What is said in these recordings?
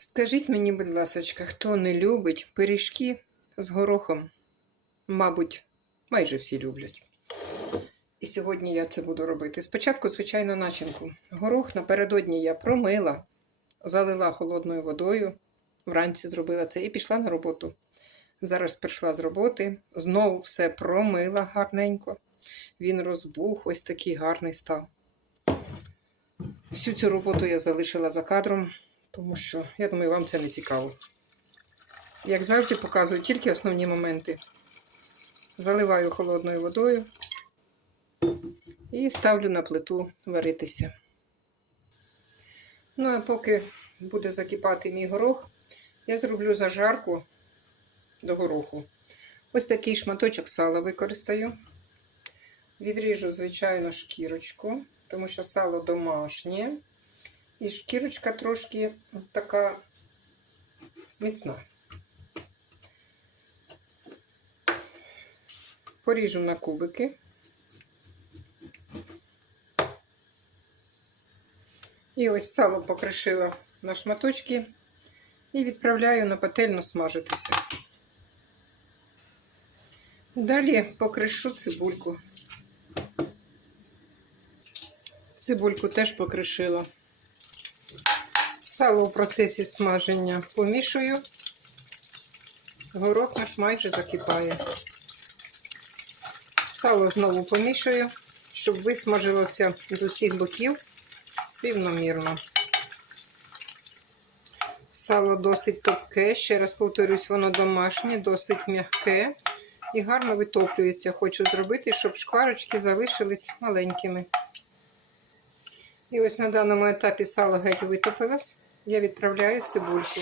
Скажіть мені, будь ласка, хто не любить пиріжки з горохом? Мабуть, майже всі люблять. І сьогодні я це буду робити. Спочатку, звичайно, начинку. Горох напередодні я промила, залила холодною водою, вранці зробила це і пішла на роботу. Зараз прийшла з роботи, знову все промила гарненько. Він розбух, ось такий гарний став. Всю цю роботу я залишила за кадром, тому що, я думаю, вам це не цікаво. Як завжди, показую тільки основні моменти. Заливаю холодною водою і ставлю на плиту варитися. Ну, а поки буде закипати мій горох, я зроблю зажарку до гороху. Ось такий шматочок сала використаю. Відріжу, звичайно, шкірочку, тому що сало домашнє. І шкірочка трошки така міцна. Поріжу на кубики. І ось сало покришила на шматочки і відправляю на пательну смажитися. Далі покришу цибульку. Цибульку теж покришила. Сало в процесі смаження помішую. Горох наш майже закипає. Сало знову помішую, щоб висмажилося з усіх боків рівномірно. Сало досить топке, ще раз повторюсь, воно домашнє, досить м'яке і гарно витоплюється. Хочу зробити, щоб шкварочки залишились маленькими. І ось на даному етапі сало геть витопилось. Я відправляю цибульку.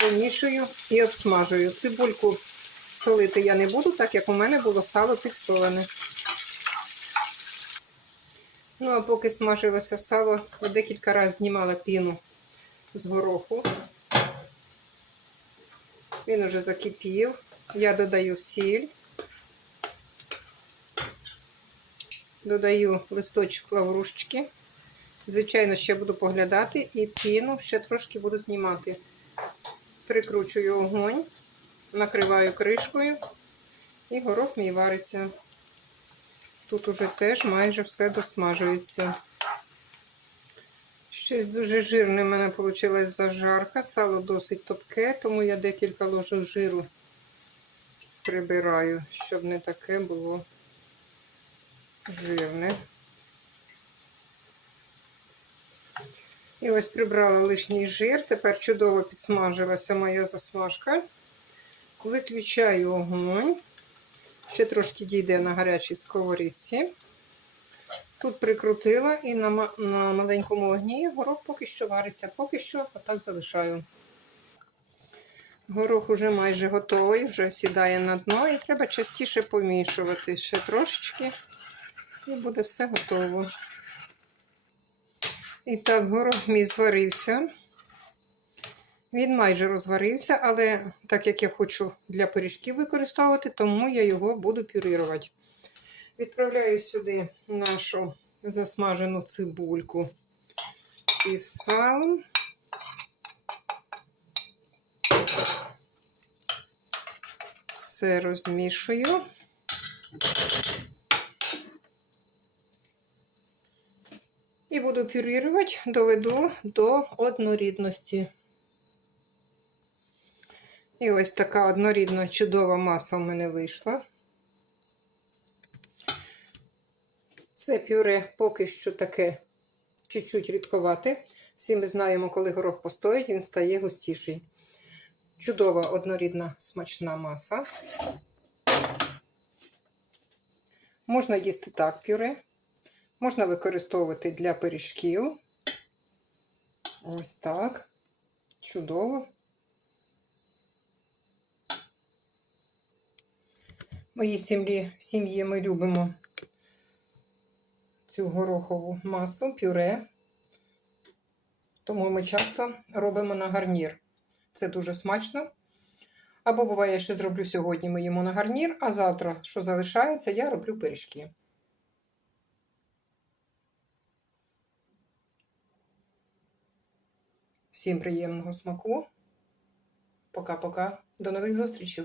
Помішую і обсмажую. Цибульку солити я не буду, так як у мене було сало підсолене. Ну, а поки смажилося сало, я декілька разів знімала піну з гороху. Він уже закипів. Я додаю сіль, додаю листочок лаврушечки. Звичайно, ще буду поглядати і піну ще трошки буду знімати. Прикручую огонь, накриваю кришкою і горох мій вариться. Тут уже теж майже все досмажується. Щось дуже жирне в мене вийшла зажарка. Сало досить топке, тому я декілька ложок жиру прибираю, щоб не таке було жирне. І ось прибрала лишній жир. Тепер чудово підсмажилася моя засмажка. Виключаю огонь. Ще трошки дійде на гарячій сковорідці. Тут прикрутила і на на маленькому огні горох поки що вариться, поки що отак залишаю. Горох уже майже готовий, вже сідає на дно і треба частіше помішувати ще трошечки, і буде все готово. І так, горох мій зварився. Він майже розварився, але так як я хочу для пиріжків використовувати, тому я його буду пюрірувати. Відправляю сюди нашу засмажену цибульку із салом. Все розмішую. І буду пюрірувати, доведу до однорідності. І ось така однорідна чудова маса в мене вийшла. Це пюре поки що таке чуть-чуть рідковате. Всі ми знаємо, коли горох постоїть, він стає густіший. Чудова однорідна смачна маса. Можна їсти так пюре, можна використовувати для пиріжків. Ось так. Чудово. В моїй сім'ї сім'ї ми любимо цю горохову масу, пюре, тому ми часто робимо на гарнір. Це дуже смачно. Або буває, я ще зроблю сьогодні ми їмо на гарнір, а завтра, що залишається, я роблю пиріжки. Всім приємного смаку. Пока-пока. До нових зустрічей.